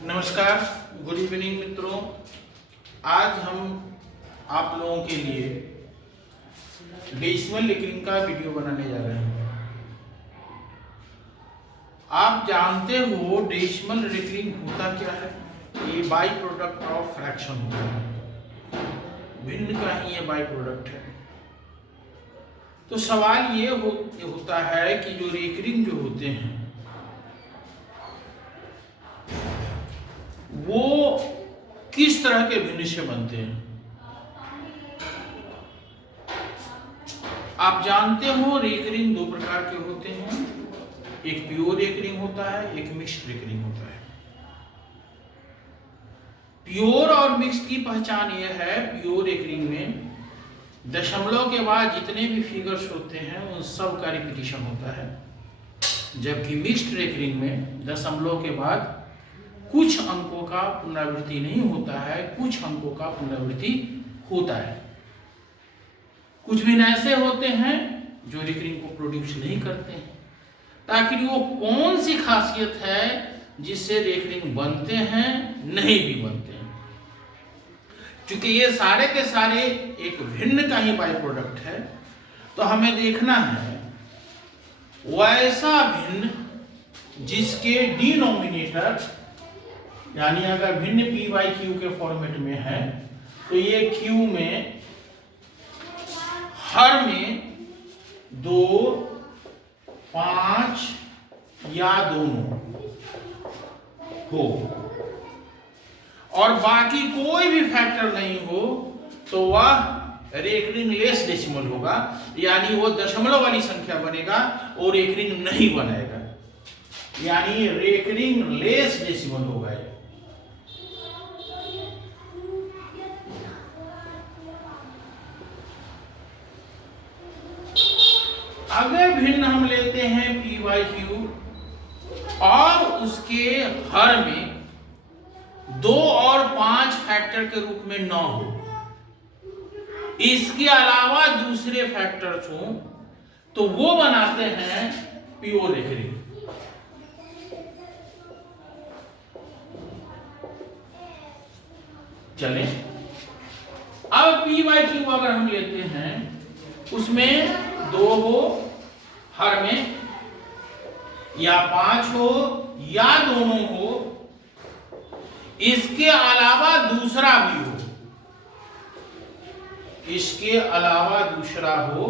नमस्कार, good evening मित्रों। आज हम आप लोगों के लिए डेसिमल रेकरिंग का वीडियो बनाने जा रहे हैं। आप जानते हो डेसिमल रेकरिंग होता क्या है? ये बाई प्रोडक्ट ऑफ फ्रैक्शन होता है, भिन्न का ही ये बाई प्रोडक्ट है। तो सवाल ये होता है कि जो रेकरिंग जो होते हैं वो किस तरह के भिन्न से बनते हैं। आप जानते हो रेकरिंग दो प्रकार के होते हैं, एक प्योर रेकरिंग होता है, एक मिक्स्ड रेकरिंग होता है। प्योर और मिक्स्ड की पहचान यह है, प्योर रेकरिंग में दशमलव के बाद जितने भी फिगर्स होते हैं उन सब का रिपीटिशन होता है, जबकि मिक्स्ड रेकरिंग में दशमलव के बाद कुछ अंकों का पुनरावृत्ति नहीं होता है, कुछ अंकों का पुनरावृत्ति होता है। कुछ भी ऐसे होते हैं जो रेकरिंग को प्रोड्यूस नहीं करते हैं। ताकि वो कौन सी खासियत है जिससे रेकरिंग बनते हैं, नहीं भी बनते हैं। क्योंकि ये सारे के सारे एक भिन्न का ही बाई प्रोडक्ट है, तो हमें देखना है वैसा भिन्न जिसके डिनोमिनेटर, यानी अगर भिन्न p बाई क्यू के फॉर्मेट में है तो ये q में हर में 2, 5 या दोनों हो और बाकी कोई भी फैक्टर नहीं हो तो वह रेकरिंग लेस डेसिमल होगा, यानी वो दशमलव वाली संख्या बनेगा और रेकरिंग नहीं बनाएगा, यानी रेकरिंग लेस डेसिमल होगा। अगर भिन्न हम लेते हैं p बाई क्यू और उसके हर में 2 और 5 फैक्टर के रूप में न हो, इसके अलावा दूसरे फैक्टर्स हो, तो वो बनाते हैं प्योर रेकरिंग। चलें, अब p बाई क्यू अगर हम लेते हैं उसमें 2 हो हर में, या 5 हो या दोनों हो, इसके अलावा दूसरा भी हो, इसके अलावा दूसरा हो,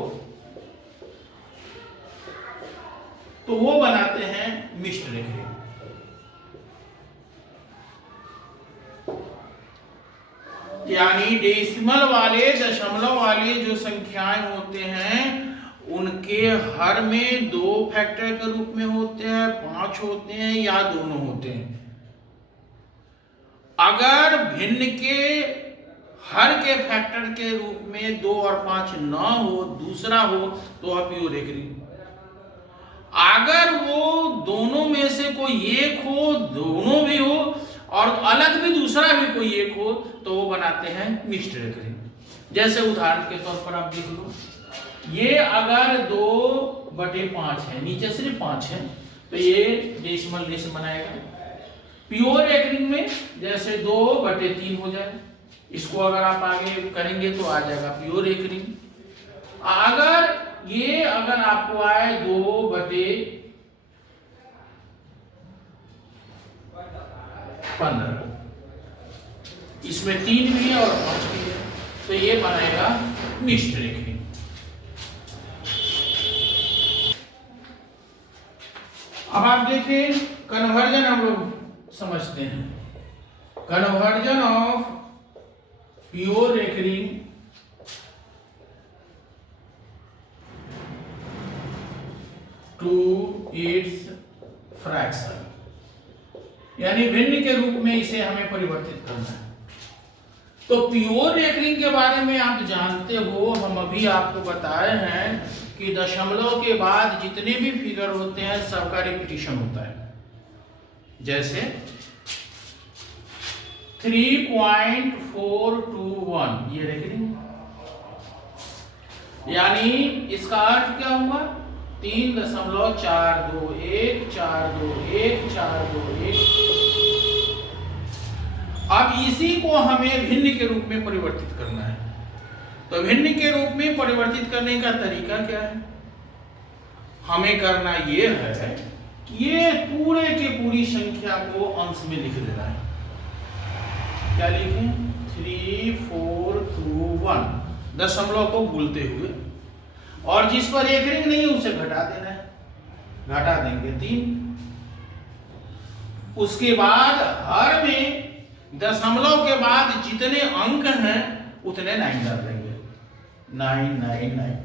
तो वो बनाते हैं मिक्स्ड रेकरिंग। यानी डेसिमल वाले, दशमलव वाले जो संख्याएं होते हैं उनके हर में 2 फैक्टर के रूप में होते हैं, 5 होते हैं या दोनों होते हैं। अगर भिन्न के हर के फैक्टर के रूप में 2 और 5 न हो, दूसरा हो, तो वह प्योर रेकरिंग। अगर वो दोनों में से कोई एक हो, दोनों भी हो और अलग भी दूसरा भी कोई एक हो, तो वो बनाते हैं मिक्स्ड रेकरिंग। जैसे उदाहरण के तौर पर आप देख लो, ये अगर 2/5 है, नीचे सिर्फ 5 है, तो ये डेसिमल लेस बनाएगा। प्योर रेकरिंग में जैसे 2/3 हो जाए, इसको अगर आप आगे करेंगे तो आ जाएगा प्योर रेकरिंग। अगर आपको आए 2/15, इसमें 3 भी है और 5 भी है, तो ये बनाएगा मिक्स्ड रेकरिंग। अब आप देखें, कन्वर्जन हम लोग समझते हैं। Conversion of pure recurring to its fraction, यानी भिन्न के रूप में इसे हमें परिवर्तित करना है। तो प्योर रेकरिंग के बारे में आप जानते हो, हम अभी आपको बताए हैं कि दशमलव के बाद जितने भी फिगर होते हैं सबका रिपीटिशन होता है। जैसे 3.421 ये रेकरिंग, यानी इसका अर्थ क्या हुआ? 3.421 421 421 अब इसी को हमें भिन्न के रूप में परिवर्तित करना है। तो भिन्न के रूप में परिवर्तित करने का तरीका क्या है? हमें करना यह है कि ये पूरे के पूरी संख्या को अंश में लिख देना है। क्या लिखें? 3, 4, 2, 1 दशमलव को भूलते हुए, और जिस पर एक रिंग नहीं है उसे घटा देना है। घटा देंगे 3। उसके बाद हर में दशमलव के बाद जितने अंक हैं उतने 9 डाल देंगे। 9, 9, 9।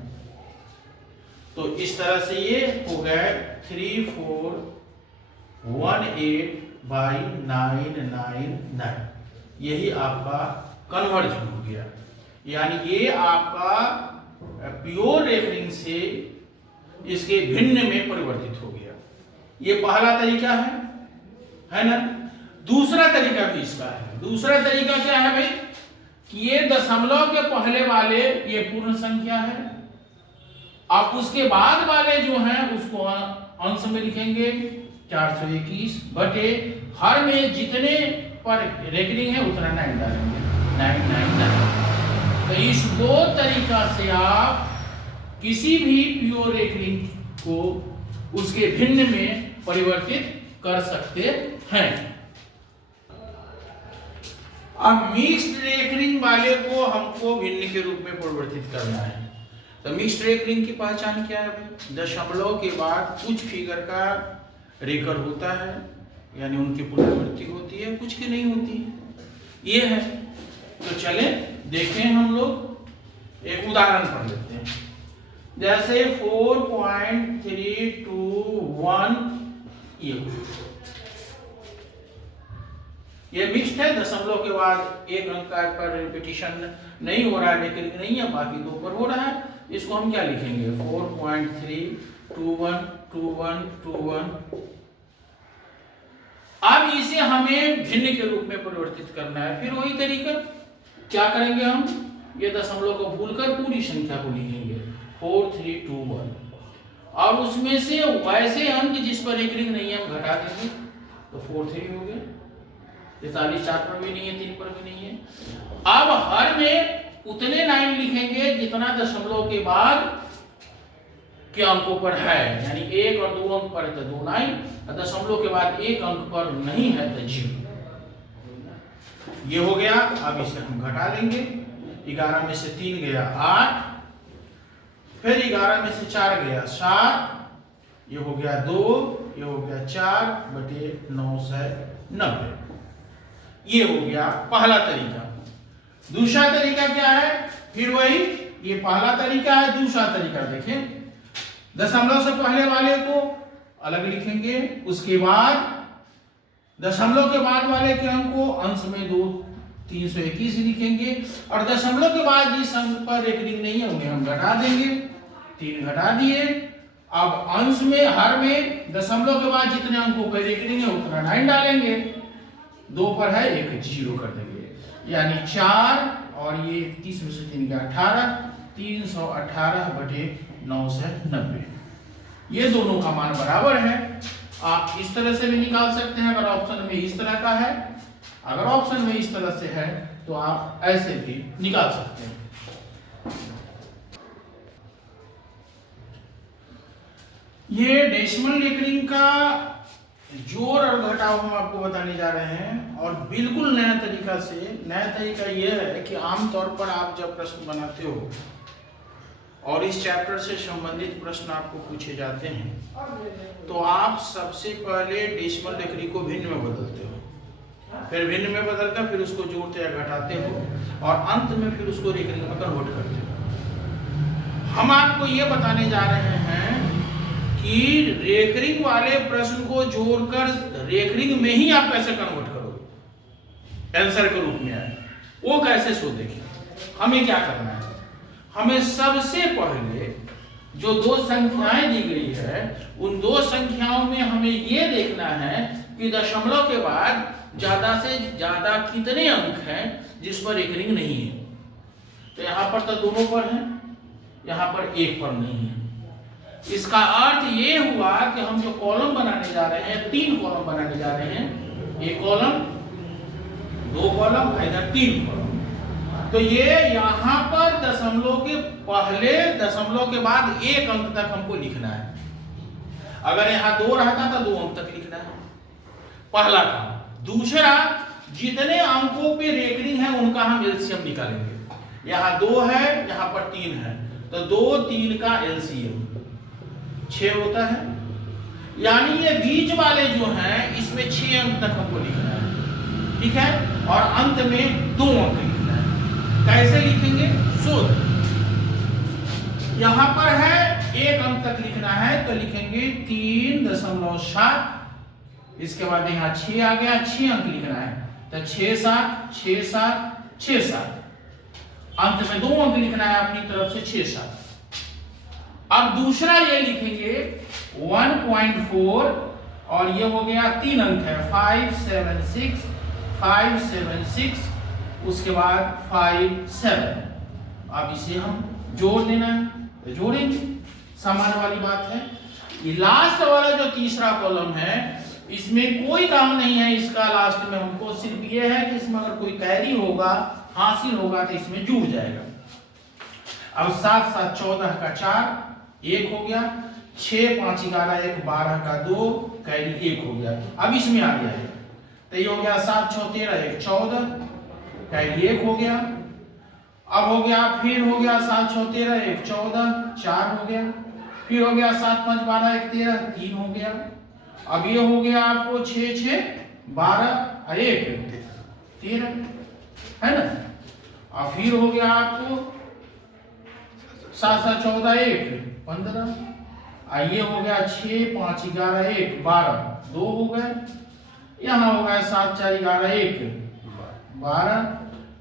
तो इस तरह से ये हो गया 3, 4, 1, 8 by 9, 9, 9। यही आपका कन्वर्जन हो गया, यानी ये आपका प्योर रेफरिंग से इसके भिन्न में परिवर्तित हो गया। ये पहला तरीका है ना। दूसरा तरीका भी इसका है। दूसरा तरीका क्या है भाई? कि ये दशमलव के पहले वाले ये पूर्ण संख्या है, आप उसके बाद वाले जो हैं उसको अंश में लिखेंगे 421 बटे हर में जितने पर रेकरिंग है उतना 9 डालेंगे। 9, 9, 9। तो इस दो तरीका से आप किसी भी प्योर रेकरिंग को उसके भिन्न में परिवर्तित कर सकते हैं। अब मिक्स्ड रेकरिंग वाले को हमको भिन्न के रूप में परिवर्तित करना है। तो मिक्स्ड रेकरिंग की पहचान क्या है? दशमलव के बाद कुछ फिगर का रेकर होता है, यानी उनकी पुनरावृत्ति होती है, कुछ की नहीं होती। ये है। तो चले देखें, हम लोग एक उदाहरण पढ़ लेते हैं। जैसे 4.321 ये मिक्स्ड है। दशमलव के बाद एक अंक पर रिपीटिशन नहीं हो रहा है, लेकिन नहीं है, बाकी दो पर हो रहा है। इसको हम क्या लिखेंगे? 4.3212121। अब इसे हमें भिन्न के रूप में परिवर्तित करना है। फिर वही तरीका क्या करेंगे? हम ये दशमलव को भूलकर पूरी संख्या को लिखेंगे 4321, और उसमें से वैसे अंक जिस पर एक रिंग नहीं है हम घटा देंगे। तो 43 हो गया। 43 4 पर भी नहीं है, 3 पर भी नहीं है। अब हर में उतने 9 लिखेंगे जितना दशमलव के बाद के अंकों पर है, यानी 1 और 2 अंक पर है तो 2 9, और दशमलव के बाद 1 अंक पर नहीं है तो 0। ये हो गया। अब इसे हम घटा लेंगे। 11 में से 3 गया 8, फिर 11 में से 4 गया 7, ये हो गया 2, ये हो गया 4 बटे 990। ये हो गया पहला तरीका। दूसरा तरीका क्या है? फिर वही, ये पहला तरीका है। दूसरा तरीका देखें, दशमलव से पहले वाले को अलग लिखेंगे, उसके बाद दशमलव के बाद वाले के अंक को अंश में 321 लिखेंगे, और दशमलव के बाद जिस अंक पर एक रिंग नहीं है उन्हें हम घटा देंगे। 3 घटा दिए। अब अंश में हर में दशमलव के बाद जितने अंकों पर एक रिंग है उतना 9 डालेंगे। 2 पर है, 1 0 कर देंगे, यानी 4 और ये 30 में से 3 का 18, 318 बटे 990। ये दोनों का मान बराबर है। आप इस तरह से भी निकाल सकते हैं अगर ऑप्शन में इस तरह का है। अगर ऑप्शन में इस तरह से है तो आप ऐसे भी निकाल सकते हैं। ये डेसिमल रेकरिंग का जोड़ और घटाव हम आपको बताने जा रहे हैं, और बिल्कुल नया तरीका से। नया तरीका यह है कि आमतौर पर आप जब प्रश्न बनाते हो और इस चैप्टर से संबंधित प्रश्न आपको पूछे जाते हैं, तो आप सबसे पहले डेसिमल रेकरिंग को भिन्न में बदलते हो, फिर भिन्न में बदलकर फिर उसको जोड़ते या घटाते हो, और अंत में फिर उसको रेकरिंग में कन्वर्ट करते हो। हम आपको ये बताने जा रहे हैं कि रेकरिंग वाले प्रश्न को जोड़कर रेकरिंग में ही आप कैसे कन्वर्ट करोगे, आंसर के रूप में आए, वो कैसे सो देखिए। हमें क्या करना है? हमें सबसे पहले जो 2 संख्याएं दी गई है, उन 2 संख्याओं में हमें ये देखना है कि दशमलव के बाद ज्यादा से ज्यादा कितने अंक हैं जिस पर एक रिंग नहीं है। तो यहां पर तो दोनों पर है, यहां पर एक पर नहीं है। इसका अर्थ ये हुआ कि हम जो कॉलम बनाने जा रहे हैं, 3 कॉलम बनाने जा रहे हैं। एक कॉलम, 2 कॉलम, इधर 3 कॉलम। तो ये यहां पर दशमलव के पहले दशमलव के बाद 1 अंक तक हमको लिखना है। अगर यहां 2 रहता तो 2 अंक तक लिखना है, पहला काम। दूसरा, जितने अंकों पे रेकरिंग है उनका हम एलसीएम निकालेंगे। यहां 2 है, यहां पर 3 है, तो 2 3 का एलसीएम 6 होता है। यानी ये बीच वाले जो हैं इसमें 6 अंक तक हमको लिखना है, ठीक है। और अंत में 2 अंक लिखना है। कैसे लिखेंगे? यहां पर है 1 अंक तक लिखना है, तो लिखेंगे 3.7। इसके बाद यहाँ 6 आ गया, 6 अंक लिखना है, तो 6 7 6 7 6 7। अंत में 2 अंक लिखना है अपनी तरफ से 6 7। अब दूसरा ये लिखेंगे 1.4, और ये हो गया 3 अंक है, 5 7 6 5 7 6, उसके बाद 5 7। अब इसे हम जोड़ देना है, तो जोड़ेंगे, सामान्य वाली बात है। ये लास्ट वाला जो तीसरा कॉलम है इसमें कोई काम नहीं है इसका। लास्ट में हमको सिर्फ ये है कि इसमें अगर कोई कैरी होगा, हासिल होगा, तो इसमें जुड़ जाएगा। अब 7 7 14 का 4 1 हो गया, 6 5 11 1 12 का 2 कैरी 1 हो गया। अब इसमें आ गया है, तो ये हो गया 7 6 13 1 14 कैरी 1 हो गया। अब हो गया, फिर हो गया 7 6 13 1 14 4 हो गया, फिर हो गया 7 5 12 1 13 3 हो गया। अब ये हो गया आपको 6 6 12 और 1 13, है ना। और फिर हो गया आपको 7 7 14 1 15, और ये हो गया 6 5 11 1 12 2 हो गए। यहाँ हो गया 7 4 11 1 12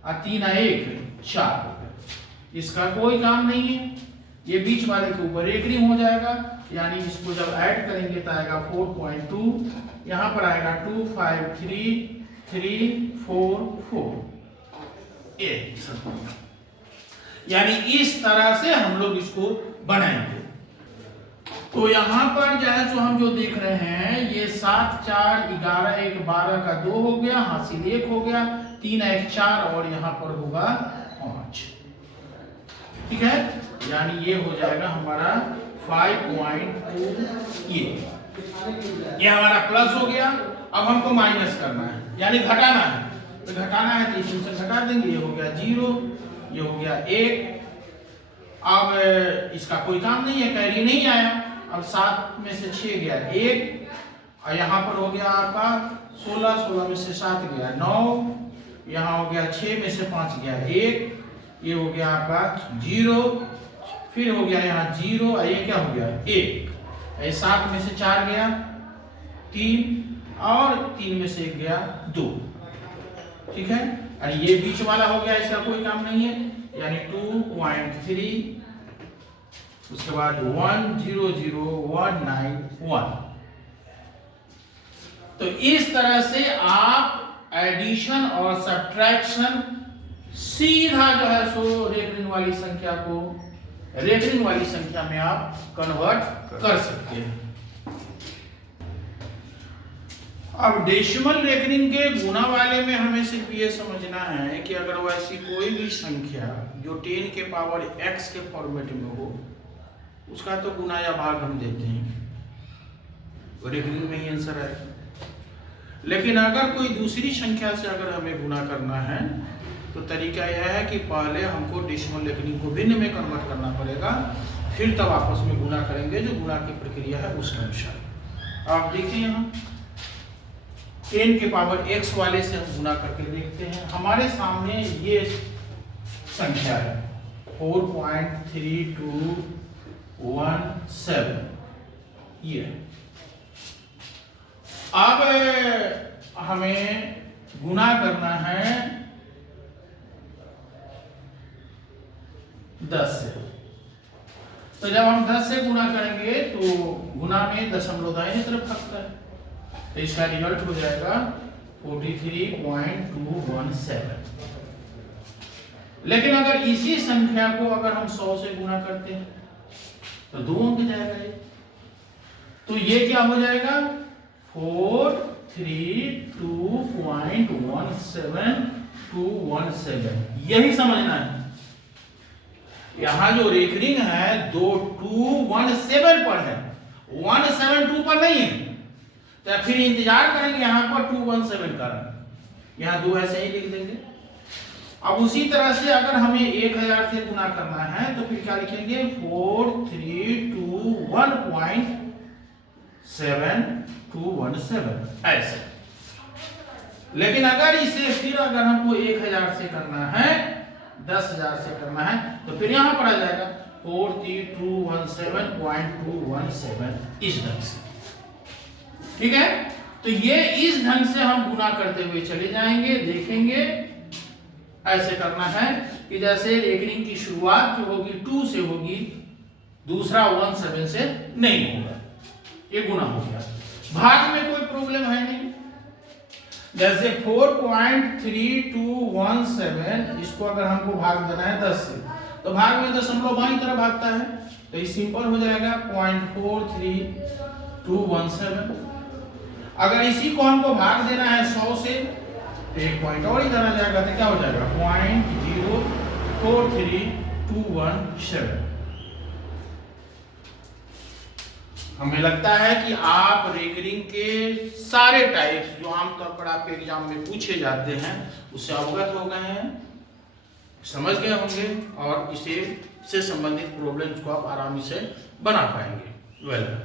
और 3 1 4। इसका कोई काम नहीं है, ये बीच वाले के ऊपर रेकरिंग हो जाएगा। यानी इसको जब ऐड करेंगे तो आएगा 4.2, यहाँ पर आएगा 2 5 3 3 4 4। यानी इस तरह से हम लोग इसको बनाएंगे। तो यहाँ पर जो है, जो हम जो देख रहे हैं, ये 7 4 11 1 12 का 2 हो गया, हासिल 1 हो गया, 3 1 4, और यहाँ पर होगा 5, ठीक है। यानी ये हो जाएगा हमारा 5.2। ये हमारा प्लस हो गया। अब हमको माइनस करना है, यानी घटाना है। तो घटाना है तो इसमें से घटा देंगे, ये हो गया 0, ये हो गया 1। अब इसका कोई काम नहीं है, कैरी नहीं आया। अब 7 में से 6 गया 1, और यहाँ पर हो गया आपका 16 16 में से 7 गया 9, यहाँ हो गया 6 में से 5 गया 1, ये हो गया आपका 0, फिर हो गया यहाँ 0, और ये क्या हो गया 1। 7 में से 4 गया 3, और 3 में से 1 गया 2, ठीक है। और ये बीच वाला हो गया, इसका कोई काम नहीं है, यानी 2.3, उसके बाद 1 0 0 1 9 1। तो इस तरह से आप एडिशन और सब्ट्रैक्शन सीधा जो है सो रेकरिंग वाली संख्या को रेकरिंग वाली संख्या में आप कन्वर्ट कर सकते हैं। अब डेसिमल रेकरिंग के गुना वाले में हमें सिर्फ ये समझना है कि अगर वैसी कोई भी संख्या जो 10 के पावर x के फॉर्मेट में हो, उसका तो गुना या भाग हम देते हैं, रेकरिंग में ही आंसर आएगा। लेकिन अगर कोई दूसरी संख्या से अगर हमें गुना करना है, तो तरीका यह है कि पहले हमको डेसिमल रेकरिंग को भिन्न में कन्वर्ट करना पड़ेगा, फिर तब आपस में गुना करेंगे जो गुना की प्रक्रिया है उसके अनुसार। आप देखिए यहाँ 10 के पावर x वाले से हम गुना करके देखते हैं। हमारे सामने ये संख्या है 4.3217, ये। अब हमें गुना करना है 10 से। तो जब हम 10 से गुना करेंगे तो गुना में दशमलव दाहिने तरफ भागता है, तो इसका रिजल्ट हो जाएगा 43.217। लेकिन अगर इसी संख्या को अगर हम 100 से गुना करते हैं तो 2 अंक जाएगा ये। तो ये क्या हो जाएगा 4 32.17217, यही समझना है। यहां जो रेकरिंग है 2217 पर है, 172 पर नहीं है, तो फिर इंतजार करेंगे यहां पर 217 का, यहां 2 ऐसे ही लिख देंगे। अब उसी तरह से अगर हमें 1000 से गुना करना है तो फिर क्या लिखेंगे 4321.7217 ऐसे। लेकिन अगर इसे फिर अगर हमको 1000 से करना है, 10,000 से करना है, तो फिर यहां पर आ जाएगा 4217.217 इस ढंग से। ठीक है, तो ये इस ढंग से हम गुना करते हुए चले जाएंगे, देखेंगे। ऐसे करना है कि जैसे रेकरिंग की शुरुआत जो होगी 2 से होगी, दूसरा 17 से नहीं होगा, ये गुना हो गया। भाग में कोई प्रॉब्लम है नहीं। जैसे 4.3217 इसको अगर हमको भाग देना है 10 से, तो भाग में दशमलव बाईं तरफ भागता है, तो ये सिंपल हो जाएगा 0.43217। अगर इसी को हमको भाग देना है 100 से, तो एक पॉइंट और इधर आ जाएगा, तो क्या हो जाएगा 0.043217। हमें लगता है कि आप रेकरिंग के सारे टाइप्स जो आमतौर पर आपके एग्जाम में पूछे जाते हैं उससे अवगत हो गए हैं, समझ गए होंगे, और इससे संबंधित प्रॉब्लम्स को आप आरामी से बना पाएंगे। वेलकम।